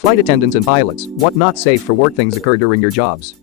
Flight attendants and pilots, what not safe for work things occur during your jobs.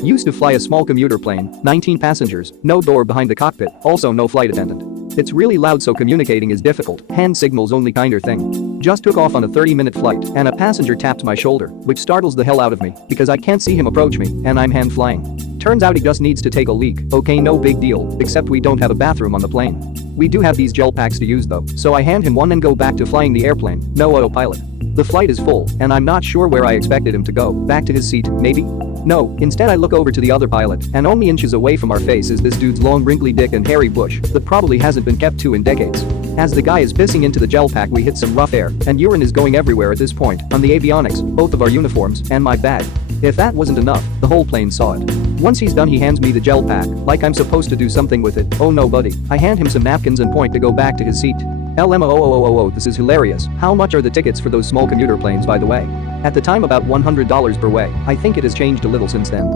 Used to fly a small commuter plane, 19 passengers, no door behind the cockpit, also no flight attendant. It's really loud so communicating is difficult, hand signals only kinder thing. Just took off on a 30-minute flight and a passenger tapped my shoulder, which startles the hell out of me because I can't see him approach me and I'm hand flying. Turns out he just needs to take a leak, okay no big deal, except we don't have a bathroom on the plane. We do have these gel packs to use though, so I hand him one and go back to flying the airplane, no autopilot. The flight is full and I'm not sure where I expected him to go, back to his seat, maybe? No, instead I look over to the other pilot and only inches away from our face is this dude's long wrinkly dick and hairy bush that probably hasn't been kept to in decades. As the guy is pissing into the gel pack we hit some rough air and urine is going everywhere at this point, on the avionics, both of our uniforms, and my bag. If that wasn't enough, the whole plane saw it. Once he's done he hands me the gel pack, like I'm supposed to do something with it. Oh no buddy. I hand him some napkins and point to go back to his seat. LMOOOOO, this is hilarious. How much are the tickets for those small commuter planes by the way? At the time about $100 per way. I think it has changed a little since then.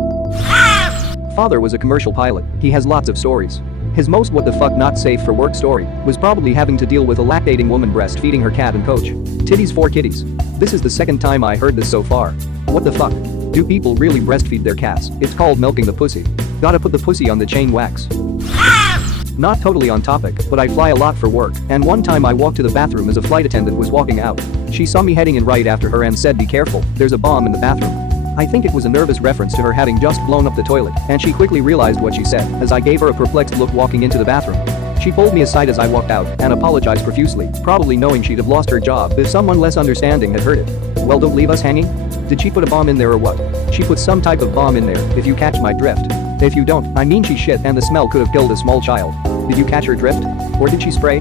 Father was a commercial pilot. He has lots of stories. His most what the fuck not safe for work story was probably having to deal with a lactating woman breastfeeding her cat and coach. Titties for kitties. This is the second time I heard this so far. What the fuck? Do people really breastfeed their cats? It's called milking the pussy. Gotta put the pussy on the chain wax. Not totally on topic, but I fly a lot for work, and one time I walked to the bathroom as a flight attendant was walking out. She saw me heading in right after her and said be careful, there's a bomb in the bathroom. I think it was a nervous reference to her having just blown up the toilet, and she quickly realized what she said as I gave her a perplexed look walking into the bathroom. She pulled me aside as I walked out and apologized profusely, probably knowing she'd have lost her job if someone less understanding had heard it. Well, don't leave us hanging? Did she put a bomb in there or what? She put some type of bomb in there, if you catch my drift. If you don't, I mean she shit and the smell could have killed a small child. Did you catch her drift? Or did she spray?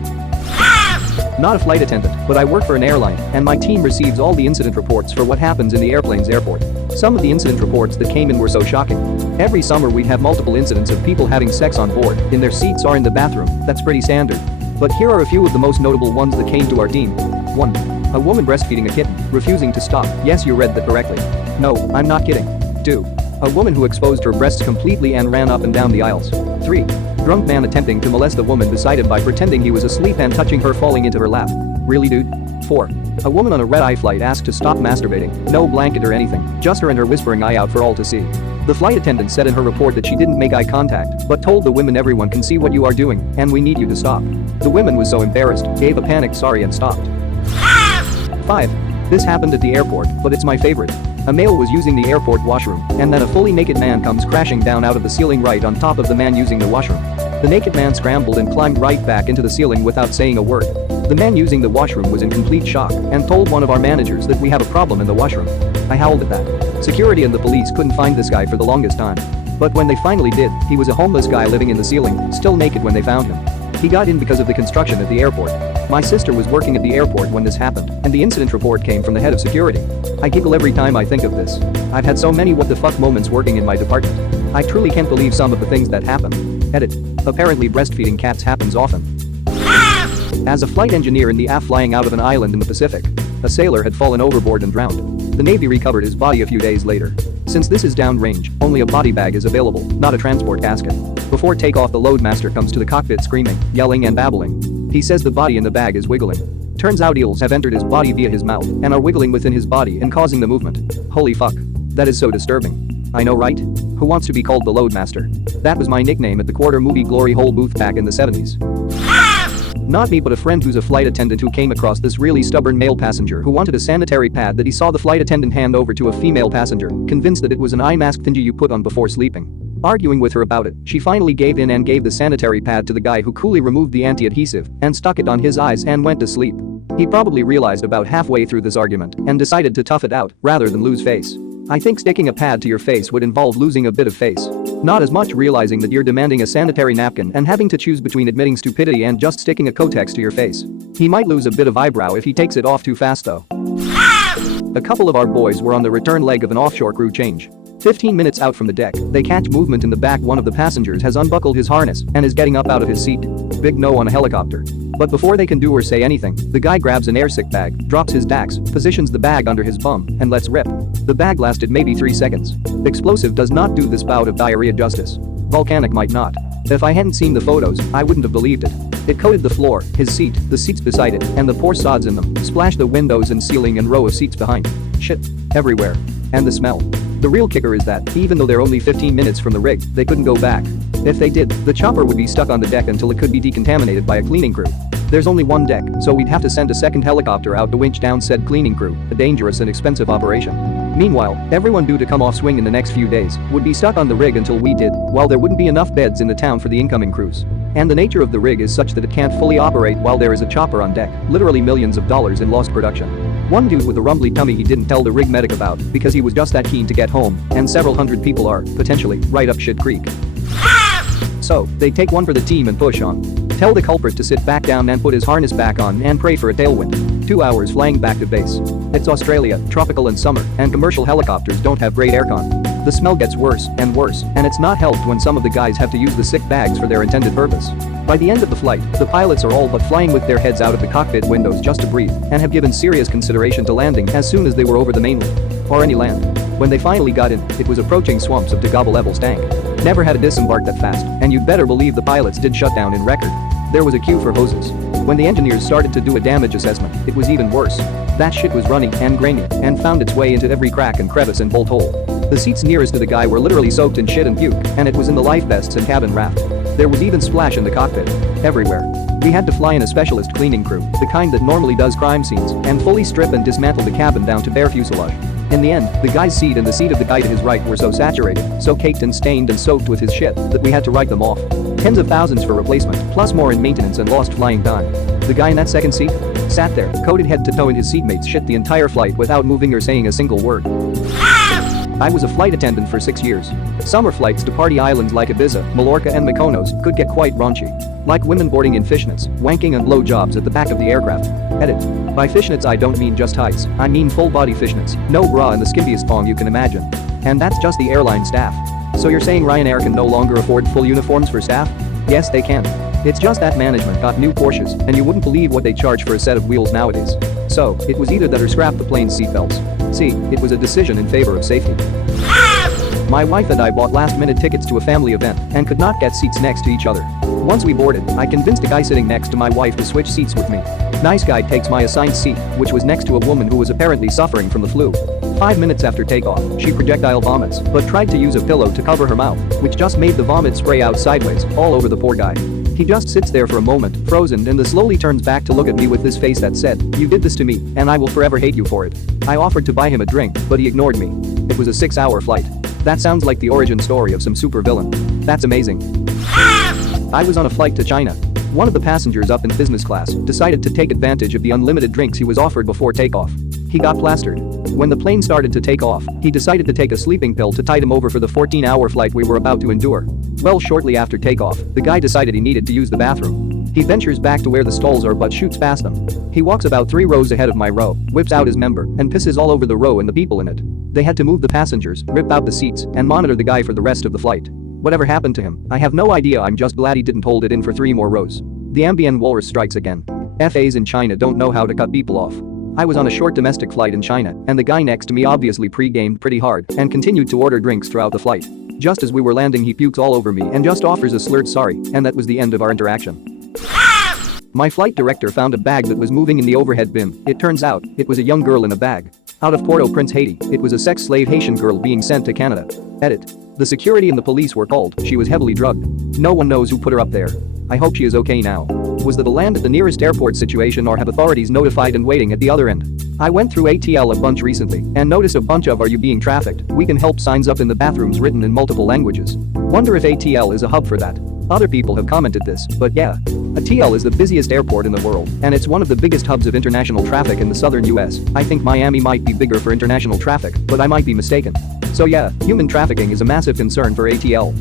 Not a flight attendant, but I work for an airline, and my team receives all the incident reports for what happens in the airplane's airport. Some of the incident reports that came in were so shocking. Every summer we'd have multiple incidents of people having sex on board, in their seats or in the bathroom, that's pretty standard. But here are a few of the most notable ones that came to our team. 1. A woman breastfeeding a kitten, refusing to stop. Yes, you read that correctly. No, I'm not kidding. 2. A woman who exposed her breasts completely and ran up and down the aisles. 3. Drunk man attempting to molest the woman beside him by pretending he was asleep and touching her falling into her lap. Really dude? 4. A woman on a red-eye flight asked to stop masturbating, no blanket or anything, just her and her whispering eye out for all to see. The flight attendant said in her report that she didn't make eye contact, but told the women everyone can see what you are doing, and we need you to stop. The woman was so embarrassed, gave a panicked sorry and stopped. 5. This happened at the airport, but it's my favorite. A male was using the airport washroom, and then a fully naked man comes crashing down out of the ceiling right on top of the man using the washroom. The naked man scrambled and climbed right back into the ceiling without saying a word. The man using the washroom was in complete shock and told one of our managers that we have a problem in the washroom. I howled at that. Security and the police couldn't find this guy for the longest time. But when they finally did, he was a homeless guy living in the ceiling, still naked when they found him. He got in because of the construction at the airport. My sister was working at the airport when this happened, and the incident report came from the head of security. I giggle every time I think of this. I've had so many what the fuck moments working in my department. I truly can't believe some of the things that happen. Edit. Apparently breastfeeding cats happens often. As a flight engineer in the AF flying out of an island in the Pacific, a sailor had fallen overboard and drowned. The Navy recovered his body a few days later. Since this is downrange, only a body bag is available, not a transport casket. Before takeoff the loadmaster comes to the cockpit screaming, yelling and babbling. He says the body in the bag is wiggling. Turns out eels have entered his body via his mouth and are wiggling within his body and causing the movement. Holy fuck. That is so disturbing. I know right? Who wants to be called the loadmaster? That was my nickname at the quarter movie glory hole booth back in the 70s. Not me but a friend who's a flight attendant who came across this really stubborn male passenger who wanted a sanitary pad that he saw the flight attendant hand over to a female passenger, convinced that it was an eye mask thingy you put on before sleeping. Arguing with her about it, she finally gave in and gave the sanitary pad to the guy who coolly removed the anti-adhesive and stuck it on his eyes and went to sleep. He probably realized about halfway through this argument and decided to tough it out rather than lose face. I think sticking a pad to your face would involve losing a bit of face. Not as much realizing that you're demanding a sanitary napkin and having to choose between admitting stupidity and just sticking a Kotex to your face. He might lose a bit of eyebrow if he takes it off too fast though. A couple of our boys were on the return leg of an offshore crew change. 15 minutes out from the deck, they catch movement in the back. One of the passengers has unbuckled his harness and is getting up out of his seat. Big no on a helicopter. But before they can do or say anything, the guy grabs an airsick bag, drops his DAX, positions the bag under his bum, and lets rip. The bag lasted maybe 3 seconds. Explosive does not do this bout of diarrhea justice. Volcanic might not. If I hadn't seen the photos, I wouldn't have believed it. It coated the floor, his seat, the seats beside it, and the poor sods in them, splashed the windows and ceiling and row of seats behind. Shit. Everywhere. And the smell. The real kicker is that, even though they're only 15 minutes from the rig, they couldn't go back. If they did, the chopper would be stuck on the deck until it could be decontaminated by a cleaning crew. There's only one deck, so we'd have to send a second helicopter out to winch down said cleaning crew, a dangerous and expensive operation. Meanwhile, everyone due to come off swing in the next few days would be stuck on the rig until we did, while there wouldn't be enough beds in the town for the incoming crews. And the nature of the rig is such that it can't fully operate while there is a chopper on deck, literally millions of dollars in lost production. One dude with a rumbly tummy he didn't tell the rig medic about because he was just that keen to get home, and several hundred people are, potentially, right up shit creek. So, they take one for the team and push on. Tell the culprit to sit back down and put his harness back on and pray for a tailwind. 2 hours flying back to base. It's Australia, tropical and summer, and commercial helicopters don't have great aircon. The smell gets worse, and it's not helped when some of the guys have to use the sick bags for their intended purpose. By the end of the flight, the pilots are all but flying with their heads out of the cockpit windows just to breathe, and have given serious consideration to landing as soon as they were over the mainland. Or any land. When they finally got in, it was approaching swamps of Tagaba level stank. Never had a disembark that fast, and you'd better believe the pilots did shut down in record. There was a queue for hoses. When the engineers started to do a damage assessment, it was even worse. That shit was runny and grainy and found its way into every crack and crevice and bolt hole. The seats nearest to the guy were literally soaked in shit and puke, and it was in the life vests and cabin raft. There was even splash in the cockpit. Everywhere. We had to fly in a specialist cleaning crew, the kind that normally does crime scenes, and fully strip and dismantle the cabin down to bare fuselage. In the end, the guy's seat and the seat of the guy to his right were so saturated, so caked and stained and soaked with his shit, that we had to write them off. Tens of thousands for replacement, plus more in maintenance and lost flying time. The guy in that second seat? Sat there, coated head to toe in his seatmate's shit the entire flight without moving or saying a single word. I was a flight attendant for 6 years. Summer flights to party islands like Ibiza, Mallorca and Mykonos could get quite raunchy. Like women boarding in fishnets, wanking and blow jobs at the back of the aircraft. Edit. By fishnets I don't mean just tights, I mean full body fishnets, no bra and the skimpiest thong you can imagine. And that's just the airline staff. So you're saying Ryanair can no longer afford full uniforms for staff? Yes they can. It's just that management got new Porsches, and you wouldn't believe what they charge for a set of wheels nowadays. So, it was either that or scrap the plane's seatbelts. See, it was a decision in favor of safety. My wife and I bought last-minute tickets to a family event and could not get seats next to each other. Once we boarded, I convinced a guy sitting next to my wife to switch seats with me. Nice guy takes my assigned seat, which was next to a woman who was apparently suffering from the flu. 5 minutes after takeoff, she projectile vomits, but tried to use a pillow to cover her mouth, which just made the vomit spray out sideways, all over the poor guy. He just sits there for a moment, frozen, and then slowly turns back to look at me with this face that said, "You did this to me, and I will forever hate you for it." I offered to buy him a drink, but he ignored me. It was a 6-hour flight. That sounds like the origin story of some supervillain. That's amazing. I was on a flight to China. One of the passengers up in business class decided to take advantage of the unlimited drinks he was offered before takeoff. He got plastered. When the plane started to take off, he decided to take a sleeping pill to tide him over for the 14-hour flight we were about to endure. Well, shortly after takeoff, the guy decided he needed to use the bathroom. He ventures back to where the stalls are but shoots past them. He walks about 3 rows ahead of my row, whips out his member, and pisses all over the row and the people in it. They had to move the passengers, rip out the seats, and monitor the guy for the rest of the flight. Whatever happened to him, I have no idea. I'm just glad he didn't hold it in for 3 more rows. The ambient walrus strikes again. FAs in China don't know how to cut people off. I was on a short domestic flight in China, and the guy next to me obviously pre-gamed pretty hard and continued to order drinks throughout the flight. Just as we were landing, he pukes all over me and just offers a slurred sorry, and that was the end of our interaction. My flight director found a bag that was moving in the overhead bin. It turns out, it was a young girl in a bag. Out of Port-au-Prince, Haiti, it was a sex slave Haitian girl being sent to Canada. Edit. The security and the police were called. She was heavily drugged. No one knows who put her up there. I hope she is okay now. Was that a land at the nearest airport situation, or have authorities notified and waiting at the other end? I went through ATL a bunch recently and noticed a bunch of "Are you being trafficked? We can help" signs up in the bathrooms written in multiple languages. Wonder if ATL is a hub for that. Other people have commented this, but yeah. ATL is the busiest airport in the world, and it's one of the biggest hubs of international traffic in the southern US. I think Miami might be bigger for international traffic, but I might be mistaken. So yeah, human trafficking is a massive concern for ATL.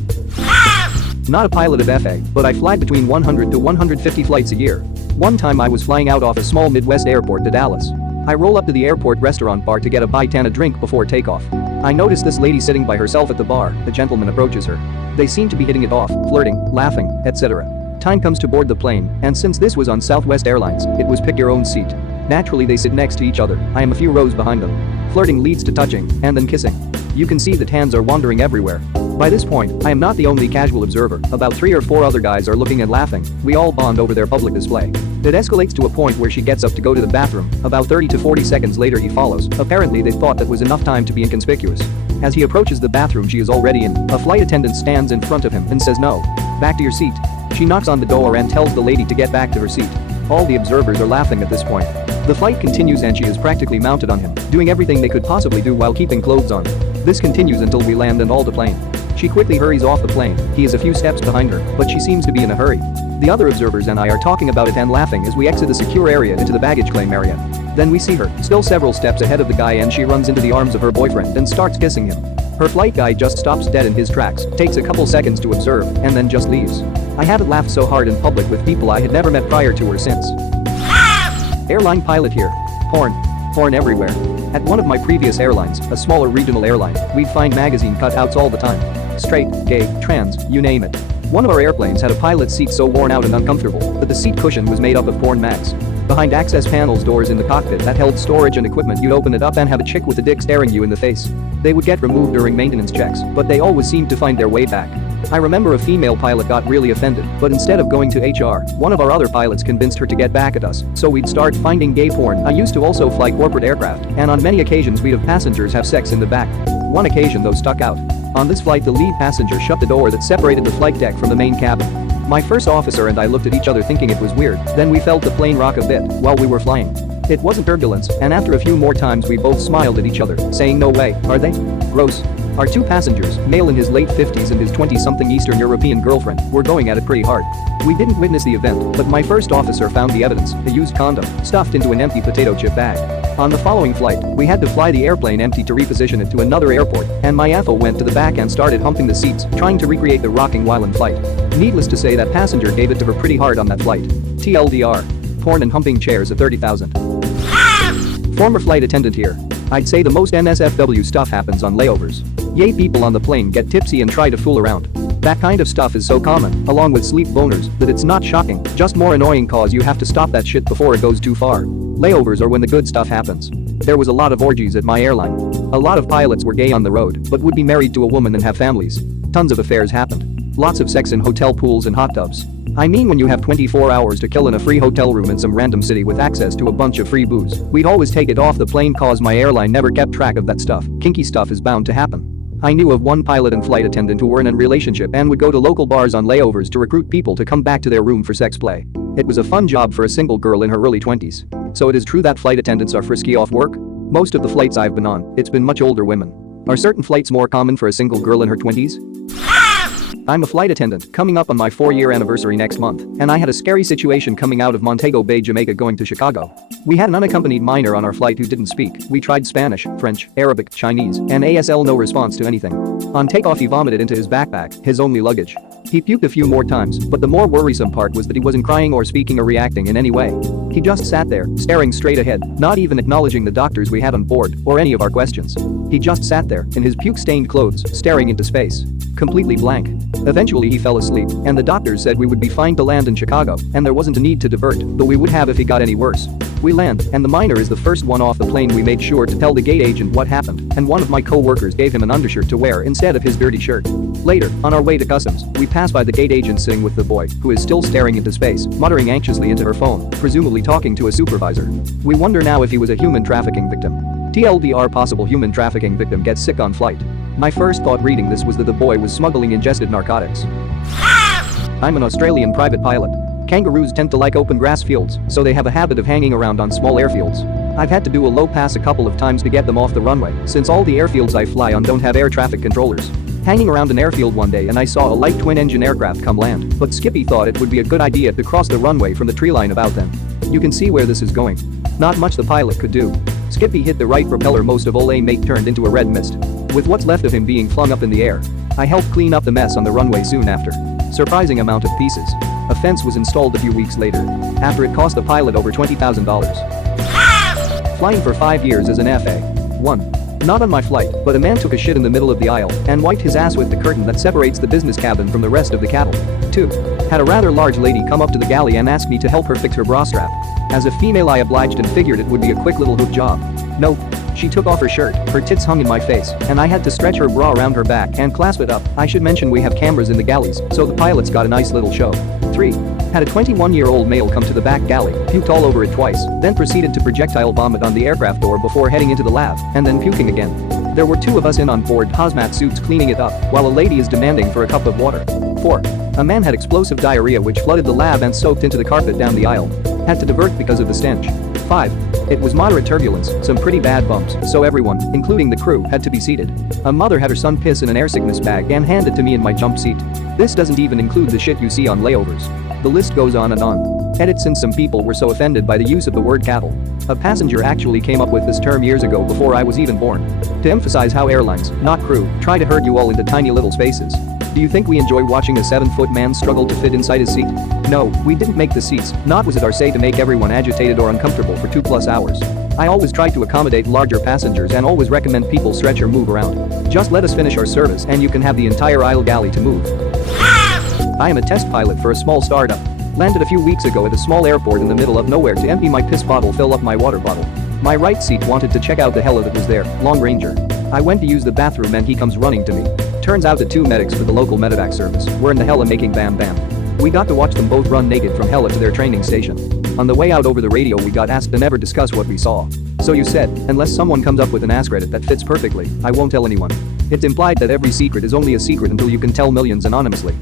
Not a pilot of FA, but I fly between 100 to 150 flights a year. One time I was flying out off a small Midwest airport to Dallas. I roll up to the airport restaurant bar to get a bite and a drink before takeoff. I notice this lady sitting by herself at the bar. A gentleman approaches her. They seem to be hitting it off, flirting, laughing, etc. Time comes to board the plane, and since this was on Southwest Airlines, it was pick your own seat. Naturally they sit next to each other. I am a few rows behind them. Flirting leads to touching, and then kissing. You can see that hands are wandering everywhere. By this point, I am not the only casual observer. About 3 or 4 other guys are looking and laughing. We all bond over their public display. It escalates to a point where she gets up to go to the bathroom. About 30 to 40 seconds later he follows. Apparently they thought that was enough time to be inconspicuous. As he approaches the bathroom she is already in. A flight attendant stands in front of him and says no. Back to your seat. She knocks on the door and tells the lady to get back to her seat. All the observers are laughing at this point. The flight continues and she is practically mounted on him, doing everything they could possibly do while keeping clothes on. This continues until we land and all the plane. She quickly hurries off the plane. He is a few steps behind her, but she seems to be in a hurry. The other observers and I are talking about it and laughing as we exit the secure area into the baggage claim area. Then we see her, still several steps ahead of the guy, and she runs into the arms of her boyfriend and starts kissing him. Her flight guy just stops dead in his tracks, takes a couple seconds to observe, and then just leaves. I haven't laughed so hard in public with people I had never met prior to or since. Airline pilot here. Porn everywhere. At one of my previous airlines, a smaller regional airline, we'd find magazine cutouts all the time. Straight, gay, trans, you name it. One of our airplanes had a pilot's seat so worn out and uncomfortable that the seat cushion was made up of porn mags. Behind access panels doors in the cockpit that held storage and equipment, you'd open it up and have a chick with a dick staring you in the face. They would get removed during maintenance checks, but they always seemed to find their way back. I remember a female pilot got really offended, but instead of going to HR, one of our other pilots convinced her to get back at us, so we'd start finding gay porn. I used to also fly corporate aircraft, and on many occasions we'd have passengers have sex in the back. One occasion though stuck out. On this flight the lead passenger shut the door that separated the flight deck from the main cabin. My first officer and I looked at each other thinking it was weird, then we felt the plane rock a bit while we were flying. It wasn't turbulence, and after a few more times we both smiled at each other, saying no way, are they? Gross. Our 2 passengers, male in his late 50s and his 20-something Eastern European girlfriend, were going at it pretty hard. We didn't witness the event, but my first officer found the evidence, a used condom, stuffed into an empty potato chip bag. On the following flight, we had to fly the airplane empty to reposition it to another airport, and my AFO went to the back and started humping the seats, trying to recreate the rocking while in flight. Needless to say that passenger gave it to her pretty hard on that flight. TLDR. Porn and humping chairs at 30,000. Former flight attendant here. I'd say the most NSFW stuff happens on layovers. Yay, people on the plane get tipsy and try to fool around. That kind of stuff is so common, along with sleep boners, that it's not shocking, just more annoying cause you have to stop that shit before it goes too far. Layovers are when the good stuff happens. There was a lot of orgies at my airline. A lot of pilots were gay on the road, but would be married to a woman and have families. Tons of affairs happened. Lots of sex in hotel pools and hot tubs. I mean, when you have 24 hours to kill in a free hotel room in some random city with access to a bunch of free booze, we'd always take it off the plane cause my airline never kept track of that stuff. Kinky stuff is bound to happen. I knew of one pilot and flight attendant who were in a relationship and would go to local bars on layovers to recruit people to come back to their room for sex play. It was a fun job for a single girl in her early 20s. So it is true that flight attendants are frisky off work? Most of the flights I've been on, it's been much older women. Are certain flights more common for a single girl in her 20s? I'm a flight attendant, coming up on my 4-year anniversary next month, and I had a scary situation coming out of Montego Bay, Jamaica going to Chicago. We had an unaccompanied minor on our flight who didn't speak. We tried Spanish, French, Arabic, Chinese, and ASL, no response to anything. On takeoff he vomited into his backpack, his only luggage. He puked a few more times, but the more worrisome part was that he wasn't crying or speaking or reacting in any way. He just sat there, staring straight ahead, not even acknowledging the doctors we had on board, or any of our questions. He just sat there, in his puke-stained clothes, staring into space. Completely blank. Eventually he fell asleep, and the doctors said we would be fine to land in Chicago, and there wasn't a need to divert, but we would have if he got any worse. We land, and the minor is the first one off the plane. We made sure to tell the gate agent what happened, and one of my co-workers gave him an undershirt to wear instead of his dirty shirt. Later, on our way to customs, we pass by the gate agent sitting with the boy, who is still staring into space, muttering anxiously into her phone, presumably talking to a supervisor. We wonder now if he was a human trafficking victim. TLDR, possible human trafficking victim gets sick on flight. My first thought reading this was that the boy was smuggling ingested narcotics. I'm an Australian private pilot. Kangaroos tend to like open grass fields, so they have a habit of hanging around on small airfields. I've had to do a low pass a couple of times to get them off the runway, since all the airfields I fly on don't have air traffic controllers. Hanging around an airfield one day and I saw a light twin-engine aircraft come land, but Skippy thought it would be a good idea to cross the runway from the tree line about then. You can see where this is going. Not much the pilot could do. Skippy hit the right propeller, most of Ole mate turned into a red mist. With what's left of him being flung up in the air. I helped clean up the mess on the runway soon after. Surprising amount of pieces. A fence was installed a few weeks later. After it cost the pilot over $20,000. Flying for 5 years as an FA. 1. Not on my flight, but a man took a shit in the middle of the aisle and wiped his ass with the curtain that separates the business cabin from the rest of the cattle. 2. Had a rather large lady come up to the galley and ask me to help her fix her bra strap. As a female I obliged and figured it would be a quick little hook job. Nope. She took off her shirt, her tits hung in my face, and I had to stretch her bra around her back and clasp it up. I should mention we have cameras in the galleys, so the pilots got a nice little show. 3. Had a 21-year-old male come to the back galley, puked all over it twice, then proceeded to projectile vomit on the aircraft door before heading into the lab, and then puking again. There were 2 of us in on board hazmat suits cleaning it up, while a lady is demanding for a cup of water. 4. A man had explosive diarrhea which flooded the lab and soaked into the carpet down the aisle. Had to divert because of the stench. 5. It was moderate turbulence, some pretty bad bumps, so everyone, including the crew, had to be seated. A mother had her son piss in an air sickness bag and hand it to me in my jump seat. This doesn't even include the shit you see on layovers. The list goes on and on. Edit since some people were so offended by the use of the word cattle. A passenger actually came up with this term years ago before I was even born. To emphasize how airlines, not crew, try to herd you all into tiny little spaces. Do you think we enjoy watching a 7-foot man struggle to fit inside his seat? No, we didn't make the seats, not was it our say to make everyone agitated or uncomfortable for 2+ hours. I always try to accommodate larger passengers and always recommend people stretch or move around. Just let us finish our service and you can have the entire aisle galley to move. I am a test pilot for a small startup. Landed a few weeks ago at a small airport in the middle of nowhere to empty my piss bottle, fill up my water bottle. My right seat wanted to check out the hella that was there, Long Ranger. I went to use the bathroom and he comes running to me. Turns out the 2 medics for the local medevac service were in the hella making bam bam. We got to watch them both run naked from hella to their training station. On the way out over the radio we got asked to never discuss what we saw. So you said, unless someone comes up with an AskReddit that fits perfectly, I won't tell anyone. It's implied that every secret is only a secret until you can tell millions anonymously.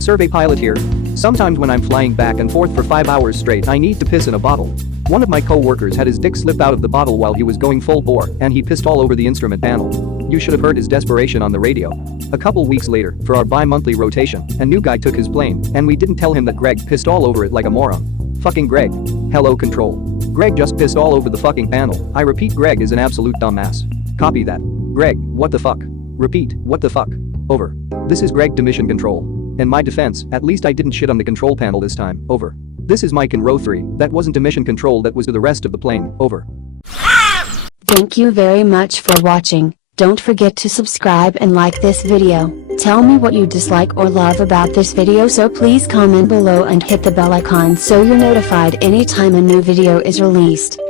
Survey pilot here. Sometimes when I'm flying back and forth for 5 hours straight I need to piss in a bottle. One of my co-workers had his dick slip out of the bottle while he was going full bore and he pissed all over the instrument panel. You should have heard his desperation on the radio. A couple weeks later, for our bi-monthly rotation, a new guy took his plane and we didn't tell him that Greg pissed all over it like a moron. Fucking Greg. Hello control. Greg just pissed all over the fucking panel. I repeat, Greg is an absolute dumbass. Copy that. Greg, what the fuck? Repeat, what the fuck? Over. This is Greg to mission control. In my defense, at least I didn't shit on the control panel this time. Over. This is Mike in row 3. That wasn't to mission control, that was to the rest of the plane. Over. Thank you very much for watching. Don't forget to subscribe and like this video. Tell me what you dislike or love about this video, so please comment below and hit the bell icon so you're notified anytime a new video is released.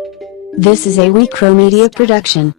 This is a WeCrow Media production.